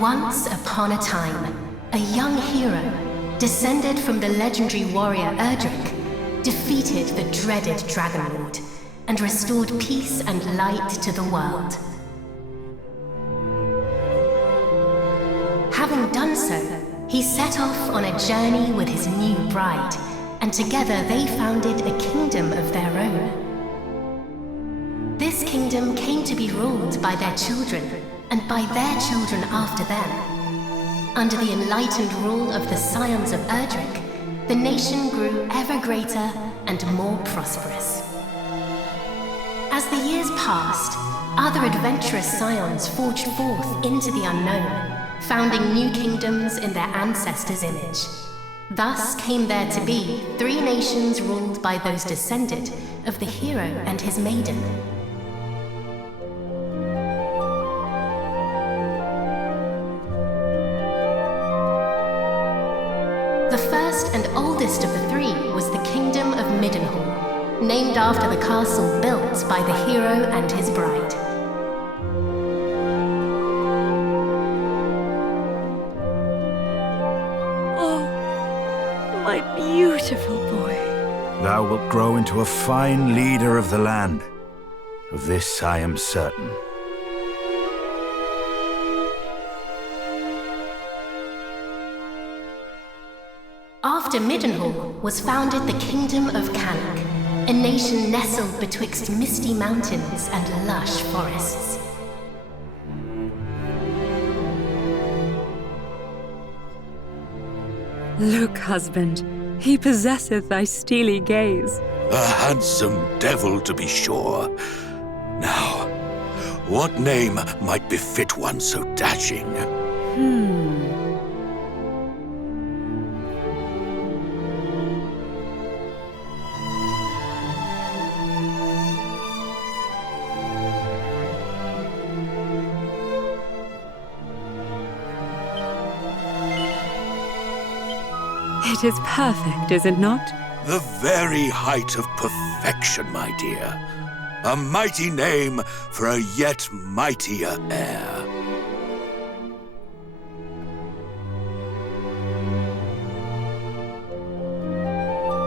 Once upon a time, a young hero, descended from the legendary warrior Erdrick, defeated the dreaded Dragon Lord and restored peace and light to the world. Having done so, he set off on a journey with his new bride, and together they founded a kingdom of their own. This kingdom came to be ruled by their children, and by their children after them. Under the enlightened rule of the scions of Erdrick, the nation grew ever greater and more prosperous. As the years passed, other adventurous scions forged forth into the unknown, founding new kingdoms in their ancestors' image. Thus came there to be 3 nations ruled by those descended of the hero and his maiden. The first and oldest of the 3 was the Kingdom of Middenhall, named after the castle built by the hero and his bride. Oh, my beautiful boy. Thou wilt grow into a fine leader of the land. Of this I am certain. After Middenhall was founded the Kingdom of Cannock, a nation nestled betwixt misty mountains and lush forests. Look, husband, he possesseth thy steely gaze. A handsome devil, to be sure. Now, what name might befit one so dashing? It is perfect, is it not? The very height of perfection, my dear. A mighty name for a yet mightier heir.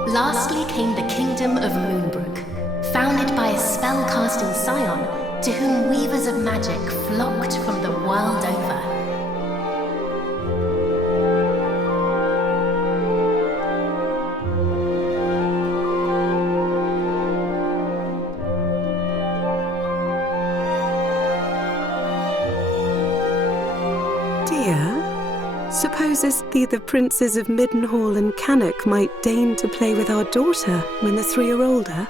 Lastly came the Kingdom of Moonbrook, founded by a spell-casting scion to whom weavers of magic flocked from the world over. Supposest thee the princes of Middenhall and Cannock might deign to play with our daughter when the 3 are older?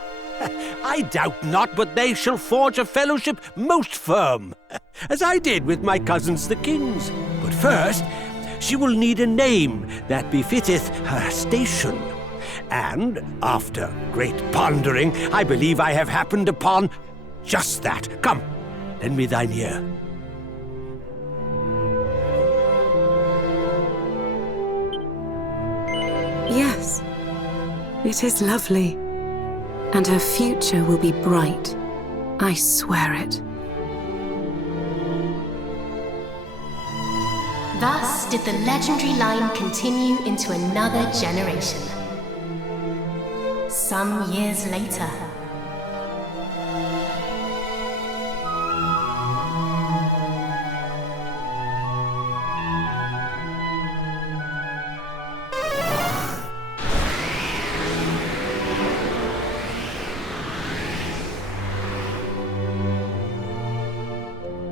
I I doubt not but they shall forge a fellowship most firm, as I did with my cousins the kings. But first, she will need a name that befitteth her station. And, after great pondering, I believe I have happened upon just that. Come, lend me thine ear. Yes, it is lovely. And her future will be bright. I swear it. Thus did the legendary line continue into another generation. Some years later,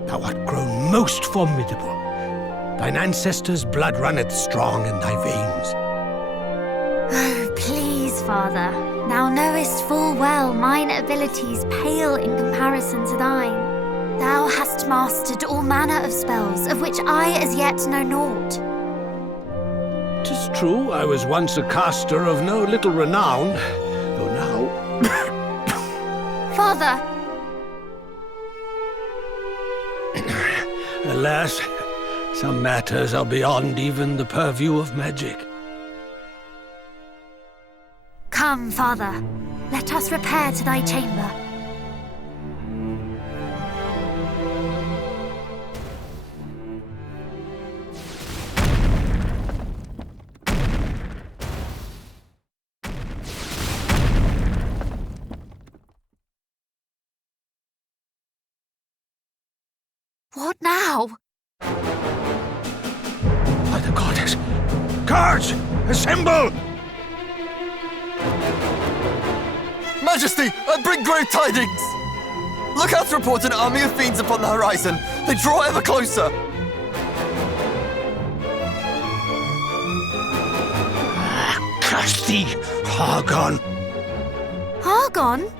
Thou art grown most formidable. Thine ancestors' blood runneth strong in thy veins. Oh, please, Father. Thou knowest full well mine abilities pale in comparison to thine. Thou hast mastered all manner of spells, of which I as yet know naught. 'Tis true, I was once a caster of no little renown, though now... Father! Alas, some matters are beyond even the purview of magic. Come, Father. Let us repair to thy chamber. What now? By the goddess! Guards! Assemble! Majesty, I bring great tidings! Lookouts report an army of fiends upon the horizon. They draw ever closer. Curse thee, Hargon! Hargon?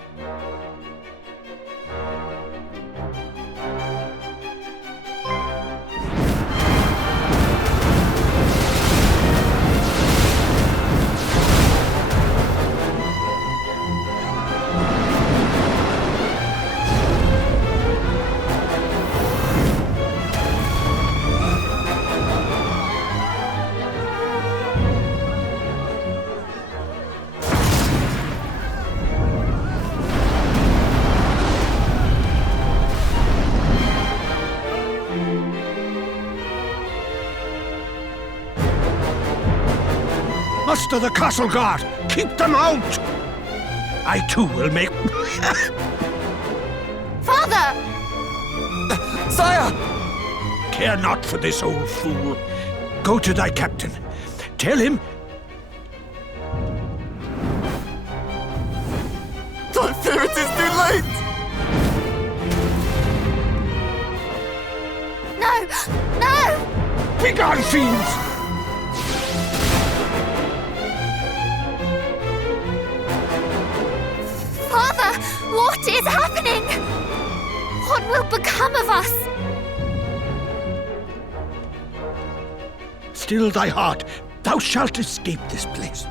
Muster the castle guard! Keep them out! I too will make... Father! Sire! Care not for this old fool. Go to thy captain. Tell him... I fear it is too late! No! No! Begone, fiends! Father! What is happening? What will become of us? Still thy heart. Thou shalt escape this place.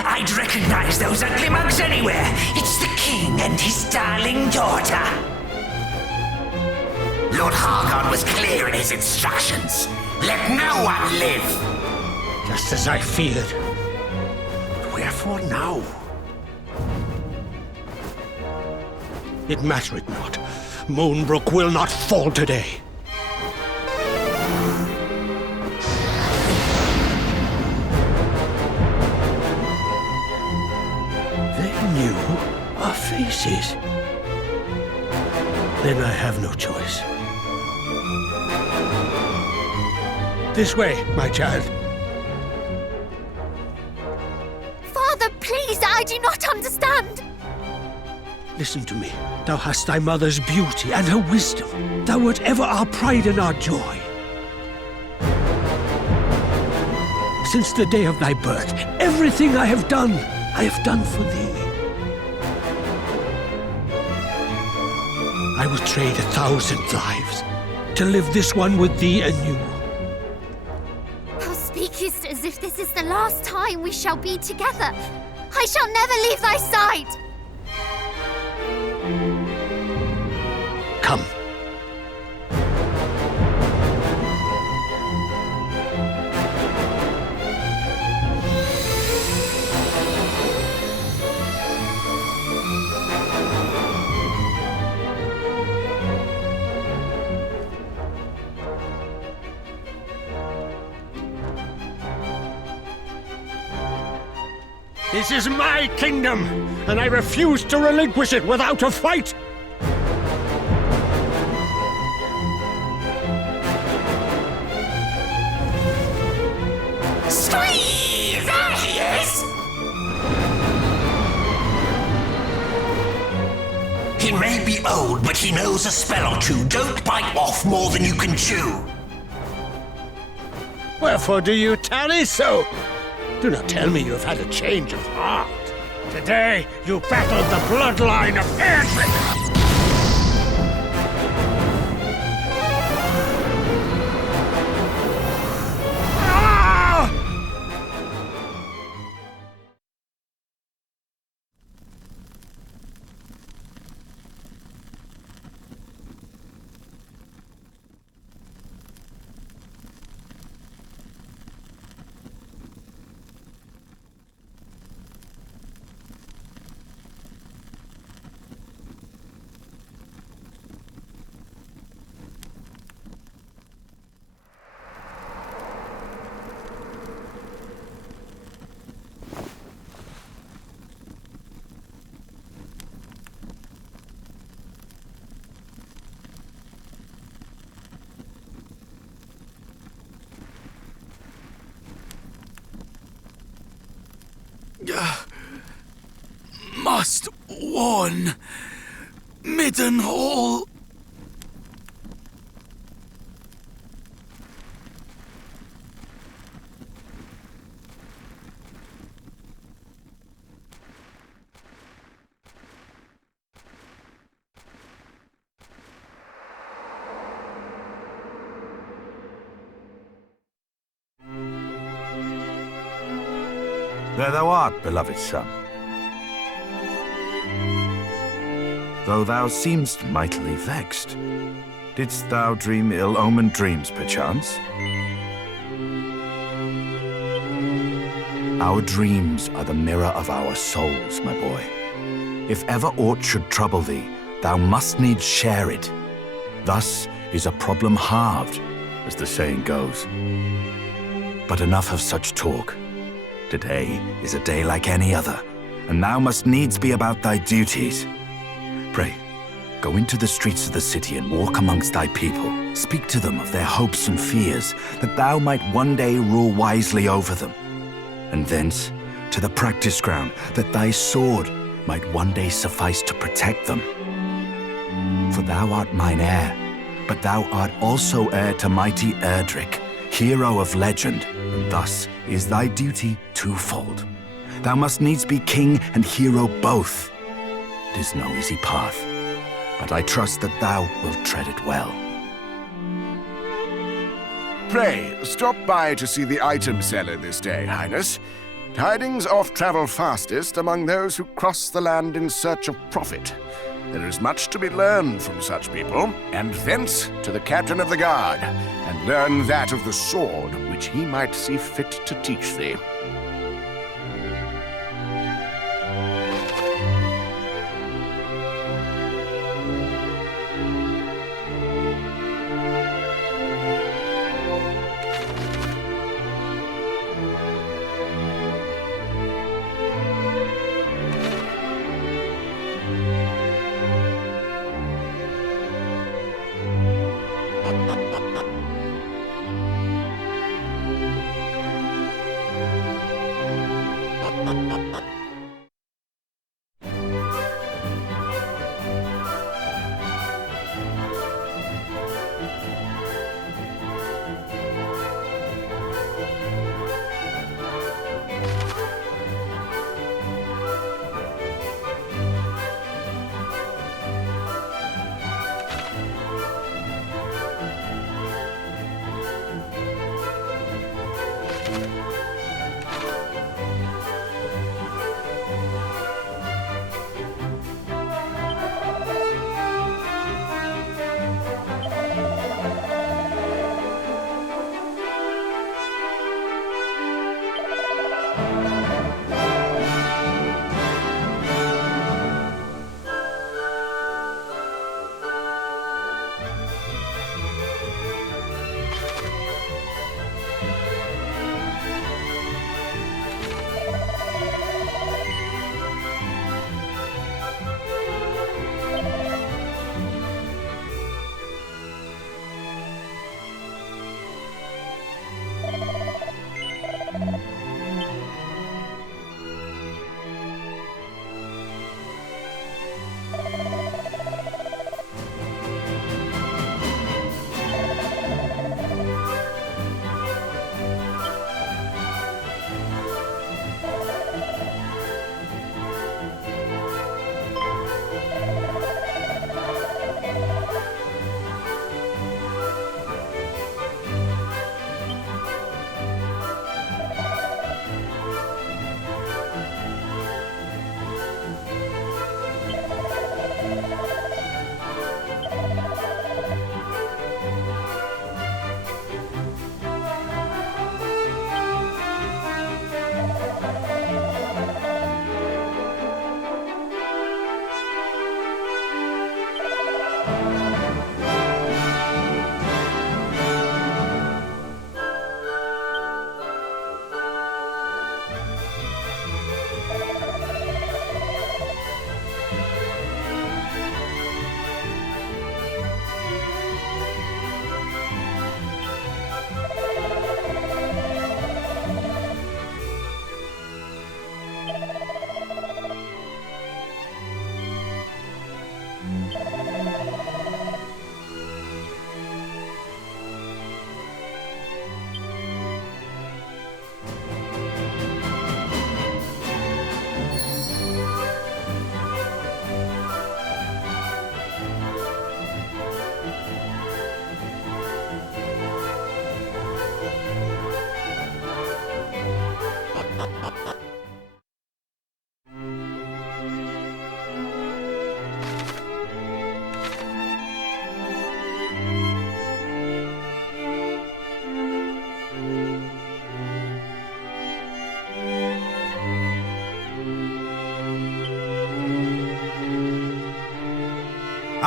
I'd recognize those ugly mugs anywhere. It's the king and his darling daughter. Lord Hargon was clear in his instructions. Let no one live. Just as I feared. Wherefore now? It mattereth not. Moonbrook will not fall today. They knew our faces. Then I have no choice. This way, my child. Father, please, I do not understand. Listen to me. Thou hast thy mother's beauty and her wisdom. Thou wert ever our pride and our joy. Since the day of thy birth, everything I have done for thee. I will trade 1,000 lives to live this one with thee anew. Thou speakest as if this is the last time we shall be together. I shall never leave thy side. Come. This is my kingdom, and I refuse to relinquish it without a fight! Squeeze! There he is! He may be old, but he knows a spell or two. Don't bite off more than you can chew. Wherefore do you tarry so? Do not tell me you have had a change of heart. Today, you battled the bloodline of Erdrick! Must warn Midden Hall. There thou art, beloved son. Though thou seemst mightily vexed, didst thou dream ill-omened dreams, perchance? Our dreams are the mirror of our souls, my boy. If ever aught should trouble thee, thou must needs share it. Thus is a problem halved, as the saying goes. But enough of such talk. Today is a day like any other, and thou must needs be about thy duties. Pray, go into the streets of the city and walk amongst thy people. Speak to them of their hopes and fears, that thou might one day rule wisely over them. And thence to the practice ground, that thy sword might one day suffice to protect them. For thou art mine heir, but thou art also heir to mighty Erdrick, hero of legend, and thus is thy duty twofold. Thou must needs be king and hero both. 'Tis no easy path, but I trust that thou wilt tread it well. Pray, stop by to see the item seller this day, Highness. Tidings oft travel fastest among those who cross the land in search of profit. There is much to be learned from such people, and thence to the captain of the guard, and learn that of the sword which he might see fit to teach thee.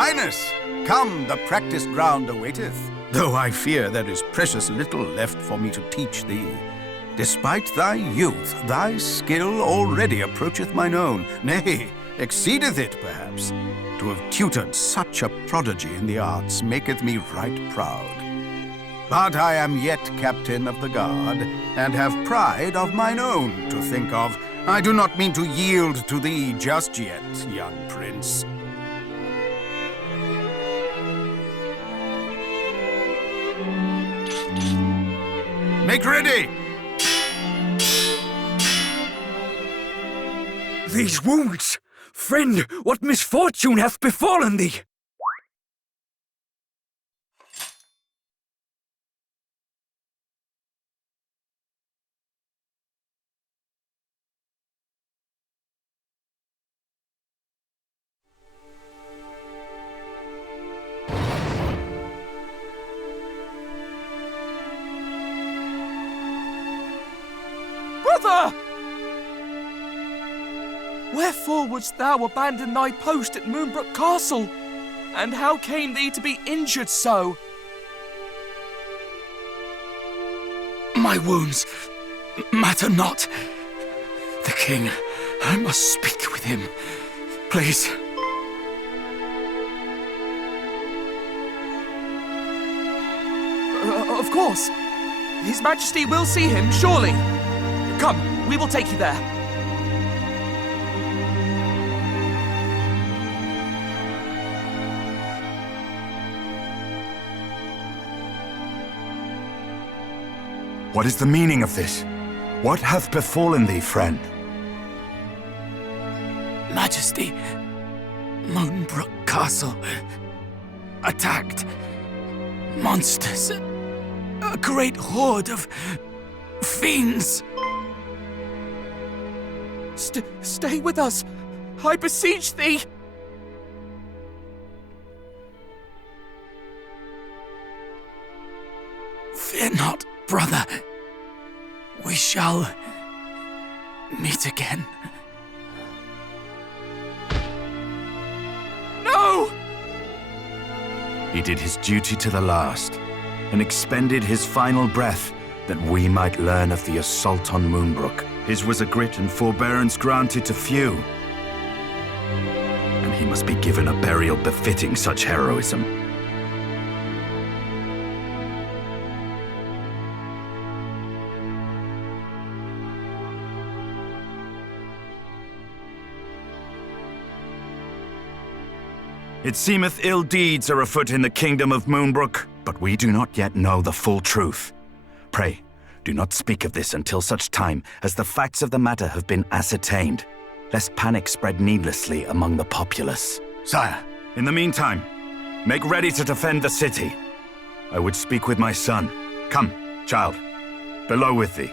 Highness, come, the practice ground awaiteth. Though I fear there is precious little left for me to teach thee. Despite thy youth, thy skill already approacheth mine own, nay, exceedeth it perhaps. To have tutored such a prodigy in the arts maketh me right proud. But I am yet captain of the guard, and have pride of mine own to think of. I do not mean to yield to thee just yet, young prince. Make ready! These wounds! Friend, what misfortune hath befallen thee? Brother! Wherefore wouldst thou abandon thy post at Moonbrook Castle? And how came thee to be injured so? My wounds matter not. The king, I must speak with him. Please. Of course. His Majesty will see him, surely. Come, we will take you there. What is the meaning of this? What hath befallen thee, friend? Majesty, Moonbrook Castle. Attacked. Monsters. A great horde of fiends. Stay with us, I beseech thee. Fear not, brother. We shall meet again. No! He did his duty to the last, and expended his final breath that we might learn of the assault on Moonbrook. His was a grit and forbearance granted to few, and he must be given a burial befitting such heroism. It seemeth ill deeds are afoot in the kingdom of Moonbrook, but we do not yet know the full truth. Pray, do not speak of this until such time as the facts of the matter have been ascertained, lest panic spread needlessly among the populace. Sire, in the meantime, make ready to defend the city. I would speak with my son. Come, child, below with thee.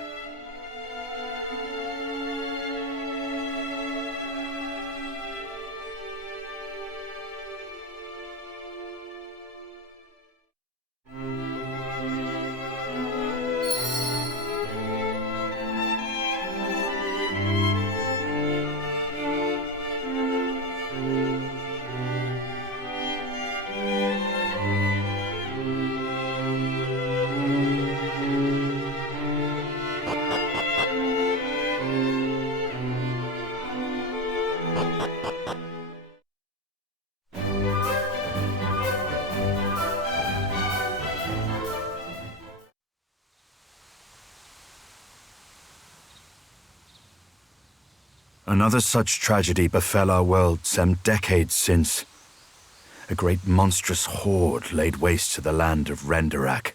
Another such tragedy befell our world some decades since. A great monstrous horde laid waste to the land of Renderak.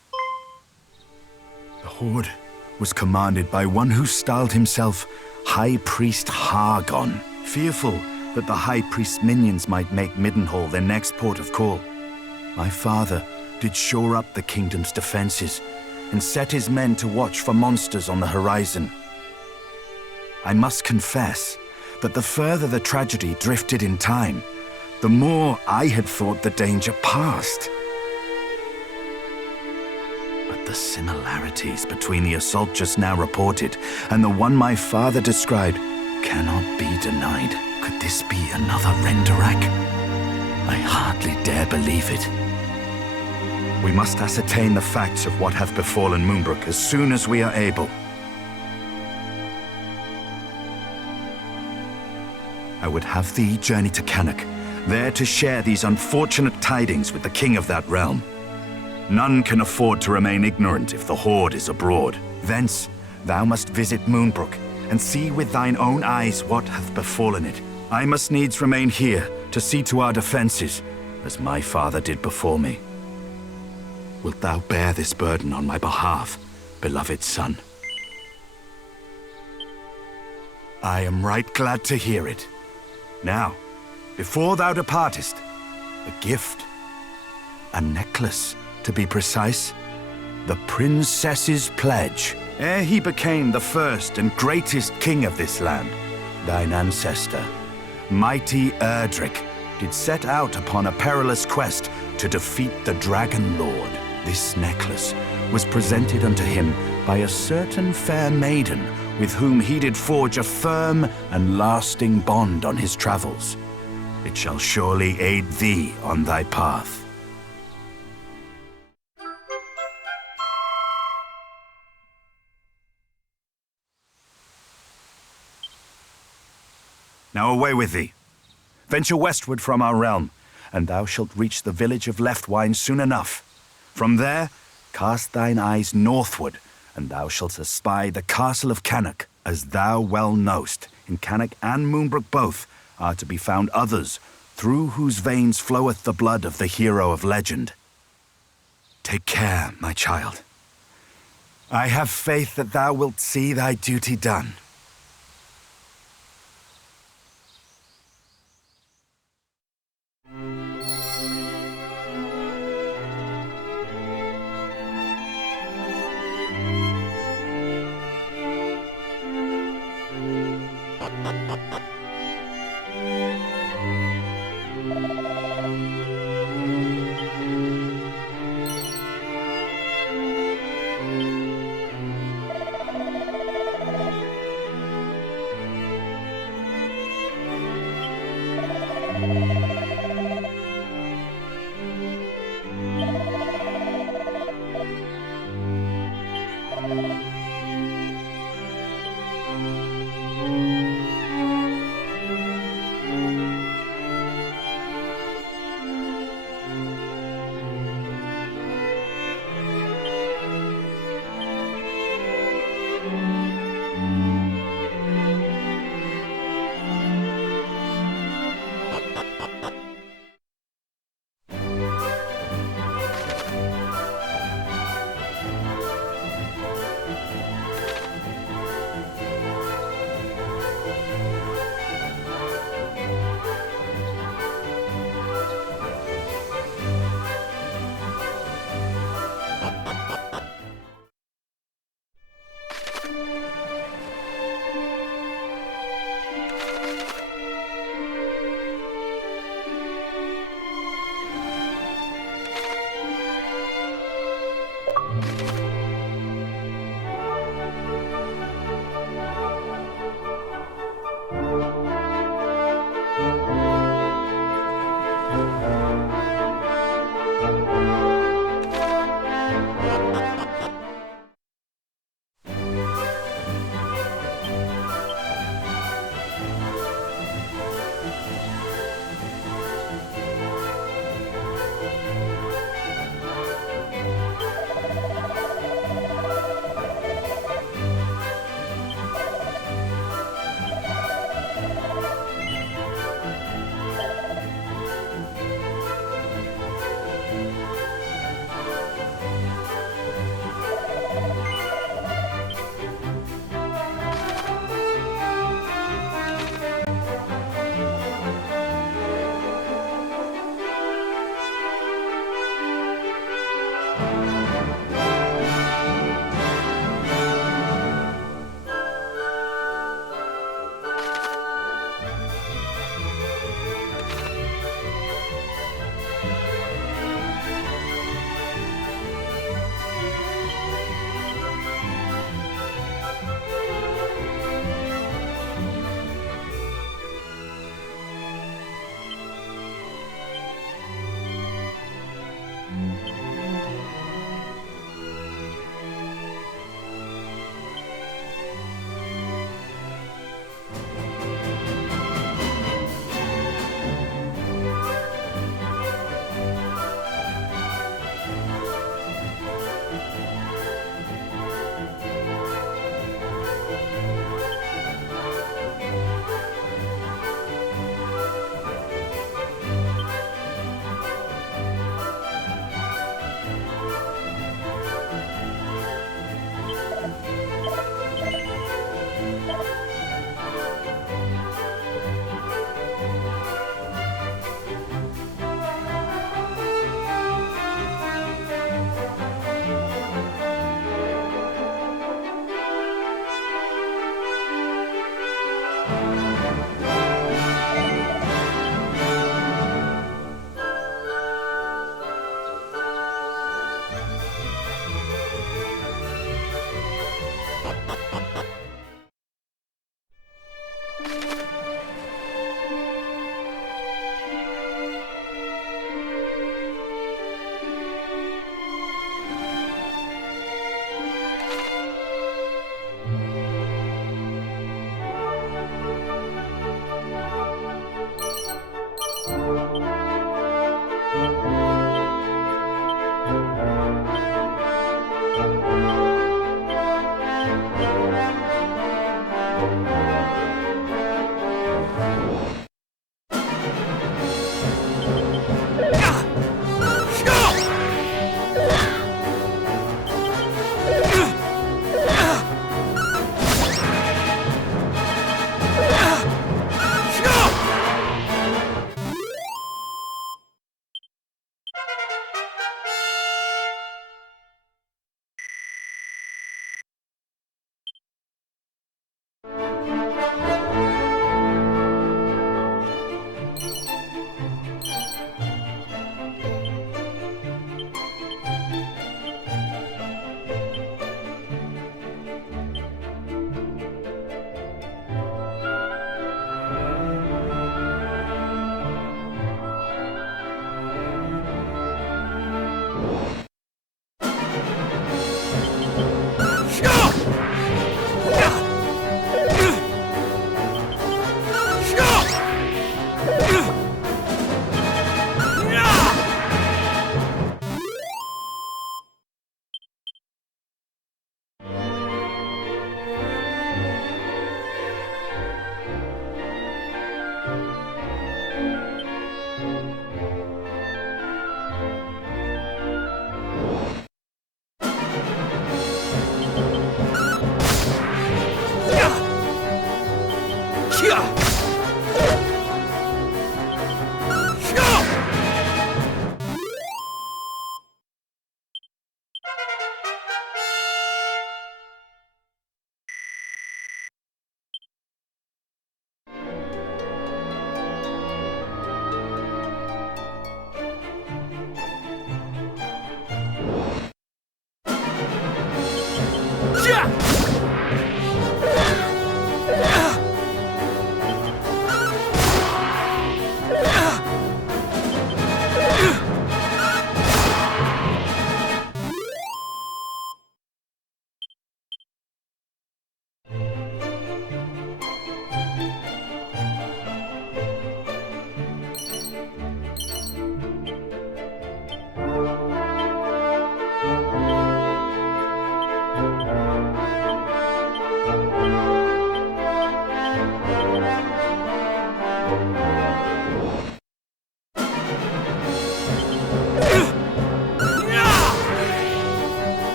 The horde was commanded by one who styled himself High Priest Hargon, fearful that the High Priest's minions might make Middenhall their next port of call. My father did shore up the kingdom's defenses and set his men to watch for monsters on the horizon. I must confess that the further the tragedy drifted in time, the more I had thought the danger past. But the similarities between the assault just now reported and the one my father described cannot be denied. Could this be another Renderak? I hardly dare believe it. We must ascertain the facts of what hath befallen Moonbrook as soon as we are able. I would have thee journey to Cannock, there to share these unfortunate tidings with the king of that realm. None can afford to remain ignorant if the Horde is abroad. Thence, thou must visit Moonbrook, and see with thine own eyes what hath befallen it. I must needs remain here to see to our defenses, as my father did before me. Wilt thou bear this burden on my behalf, beloved son? I am right glad to hear it. Now, before thou departest, a gift. A necklace, to be precise. The princess's pledge. Ere he became the first and greatest king of this land, thine ancestor, mighty Erdrick, did set out upon a perilous quest to defeat the Dragon Lord. This necklace was presented unto him by a certain fair maiden with whom he did forge a firm and lasting bond on his travels. It shall surely aid thee on thy path. Now away with thee. Venture westward from our realm, and thou shalt reach the village of Leftwine soon enough. From there, cast thine eyes northward, and thou shalt espy the castle of Cannock. As thou well knowst, in Cannock and Moonbrook both are to be found others, through whose veins floweth the blood of the hero of legend. Take care, my child. I have faith that thou wilt see thy duty done.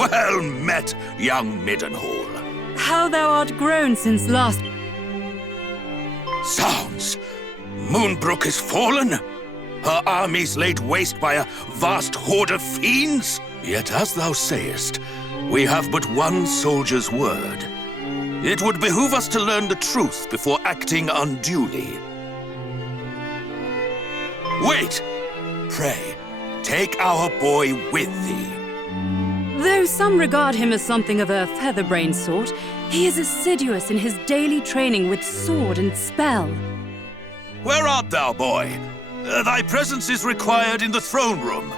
Well met, young Middenhall. How thou art grown since last... Sounds! Moonbrook is fallen? Her armies laid waste by a vast horde of fiends? Yet as thou sayest, we have but one soldier's word. It would behoove us to learn the truth before acting unduly. Wait! Pray, take our boy with thee. Though some regard him as something of a featherbrained sort, he is assiduous in his daily training with sword and spell. Where art thou, boy? Thy presence is required in the throne room.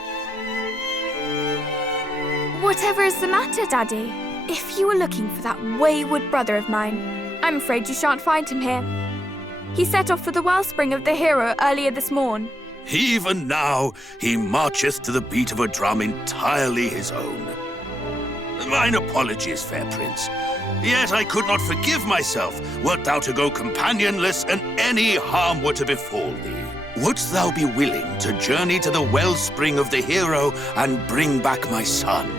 Whatever is the matter, Daddy? If you were looking for that wayward brother of mine, I'm afraid you shan't find him here. He set off for the wellspring of the hero earlier this morn. Even now, he marcheth to the beat of a drum entirely his own. Mine apologies, fair prince. Yet I could not forgive myself wert thou to go companionless and any harm were to befall thee. Wouldst thou be willing to journey to the wellspring of the hero and bring back my son?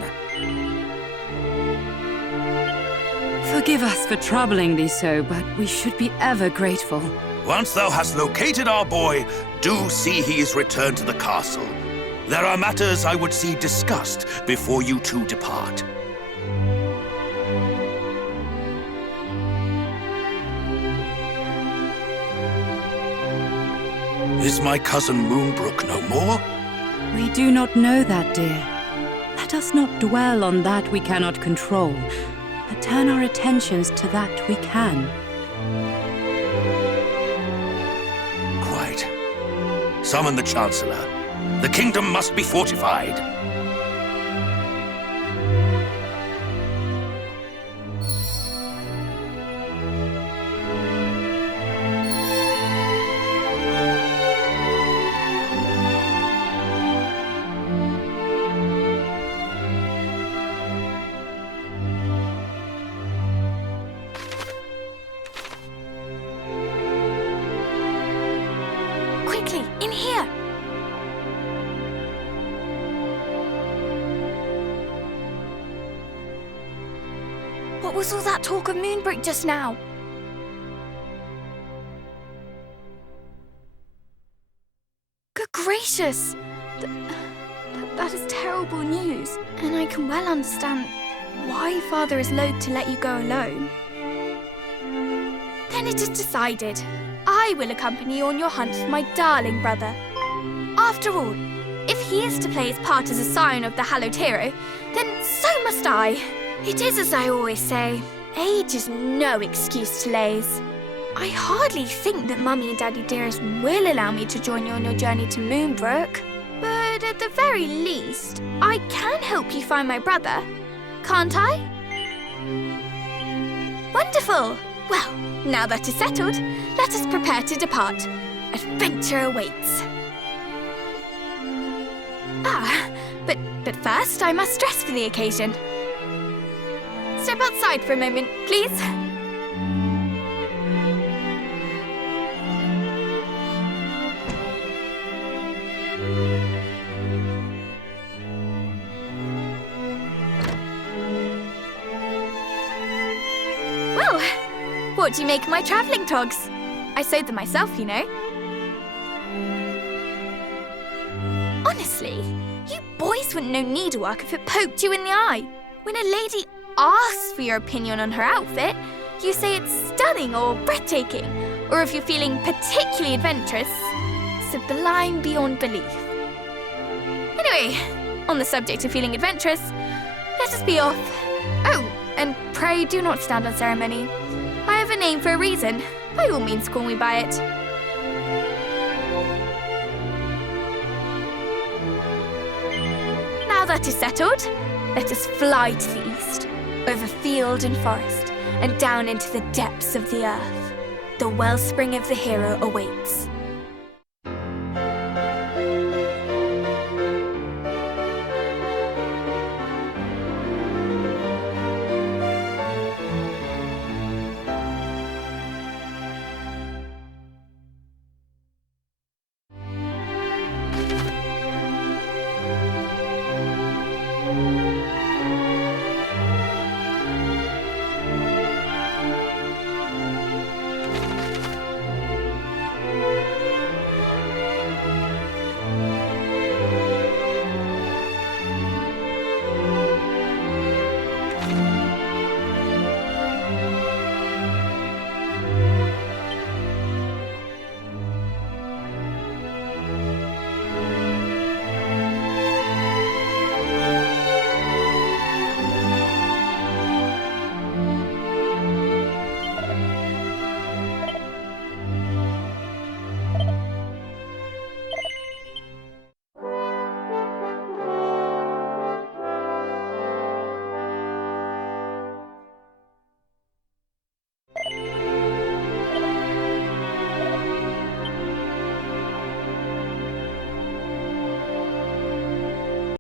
Forgive us for troubling thee so, but we should be ever grateful. Once thou hast located our boy, do see he is returned to the castle. There are matters I would see discussed before you two depart. Is my cousin Moonbrook no more? We do not know that, dear. Let us not dwell on that we cannot control, but turn our attentions to that we can. Quite. Summon the Chancellor. The kingdom must be fortified. What was all that talk of Moonbrook just now? Good gracious! That is terrible news, and I can well understand why Father is loath to let you go alone. Then it is decided. I will accompany you on your hunt for my darling brother. After all, if he is to play his part as a scion of the hallowed hero, then so must I. It is as I always say, age is no excuse to laze. I hardly think that Mummy and Daddy Dearest will allow me to join you on your journey to Moonbrook. But at the very least, I can help you find my brother, can't I? Wonderful! Well, now that is settled, let us prepare to depart. Adventure awaits. But first I must dress for the occasion. Step outside for a moment, please. Well, what do you make of my travelling togs? I sewed them myself, you know. Honestly, you boys wouldn't know needlework if it poked you in the eye. When a lady asks for your opinion on her outfit, you say it's stunning or breathtaking, or if you're feeling particularly adventurous, sublime beyond belief. Anyway, on the subject of feeling adventurous, let us be off. Oh, and pray do not stand on ceremony. I have a name for a reason. By all means, call me by it. Now that is settled, let us fly to the east, over field and forest, and down into the depths of the earth. The wellspring of the hero awaits.